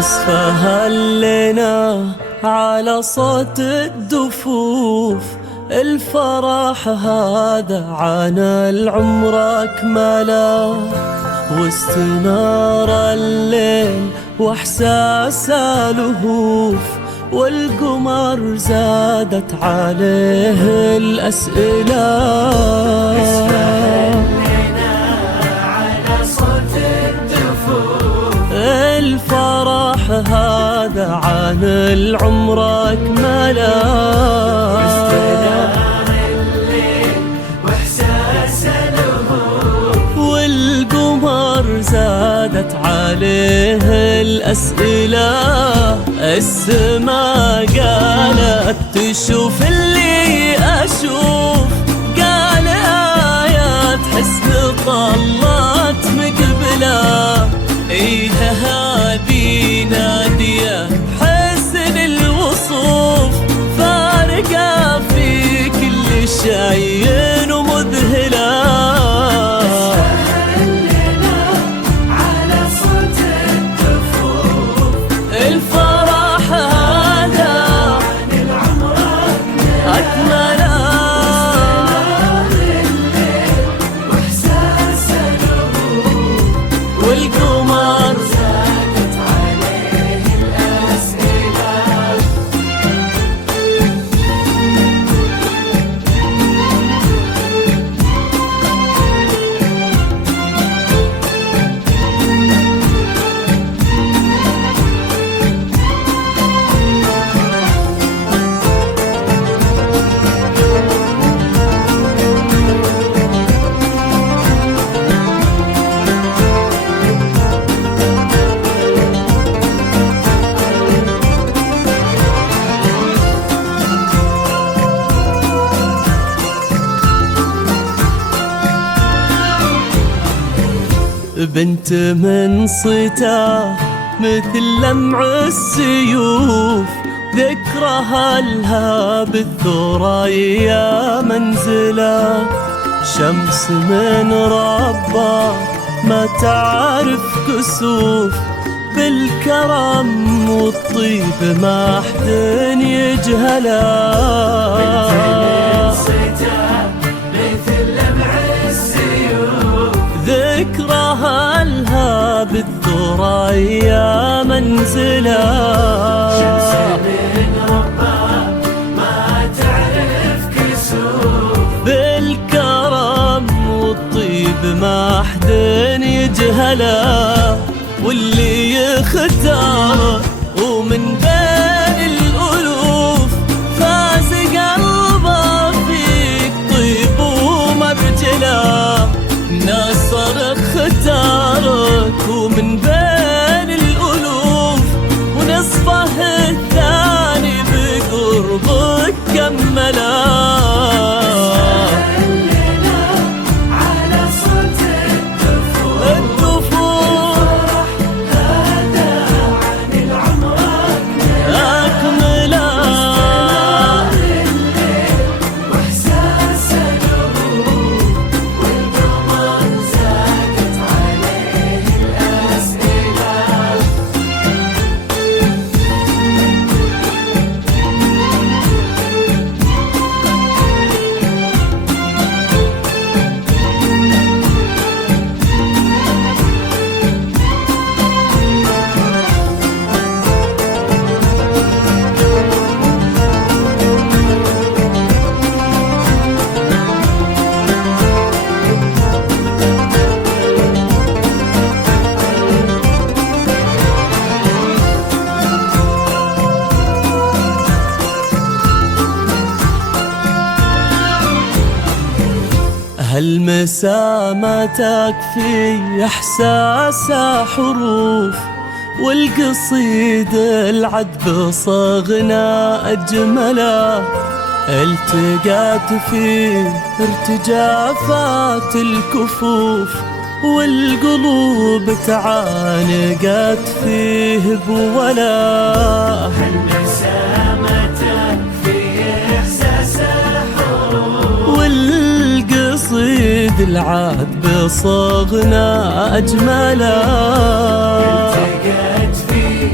اسفهل لنا على صوت الدفوف، الفرح هذا عن العمر أكمله، واستنار الليل واحساس لهوف، والقمر زادت عليه الأسئلة. الفرح هذا عن العمر أكمله، والقمر زادت عليه الأسئلة. السما قالت تشوف اللي أشوف، قال آيات حسن طلت مقبله، إيه هذه نادية حسن الوصوف، فارقة في كل شيء ومذهلة. على صوت الدفوف، الفرح هذا عن العمر أكمله، واحساس الهموم، والقمر زادت عليه الأسئلة. بنت من صيته مثل لمع السيوف، ذكرها لها بالثريا منزله، شمس من ربه ما تعرف كسوف، بالكرم والطيب ما حد يجهله. ذكرها لها بالثريا منزله، شمس من ربه ما تعرف كسوف، بالكرم والطيب ما حد يجهله، واللي يختار ومن بين الألوف، فاز قلبه فيك طيب ومرجله، ناصر اختارك ومن بين الألوف، ونصفه الثاني بقربك كمله. على صوت الدفوف، هذا عن العمر أكمله، واحساس الهموم، والقمر زادت عليه الأسئلة. هالمسا ما تكفي إحساس حروف، والقصيد العذب صغنا أجمله، التقات فيه ارتجافات الكفوف، والقلوب تعانقت فيه بولا. هالمسا ما تكفي إحساس حروف، والقصيد العذب صغنا أجمله، التقات فيه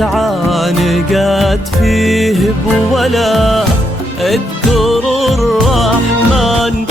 تعانقت فيه بولا. اذكر الرحمن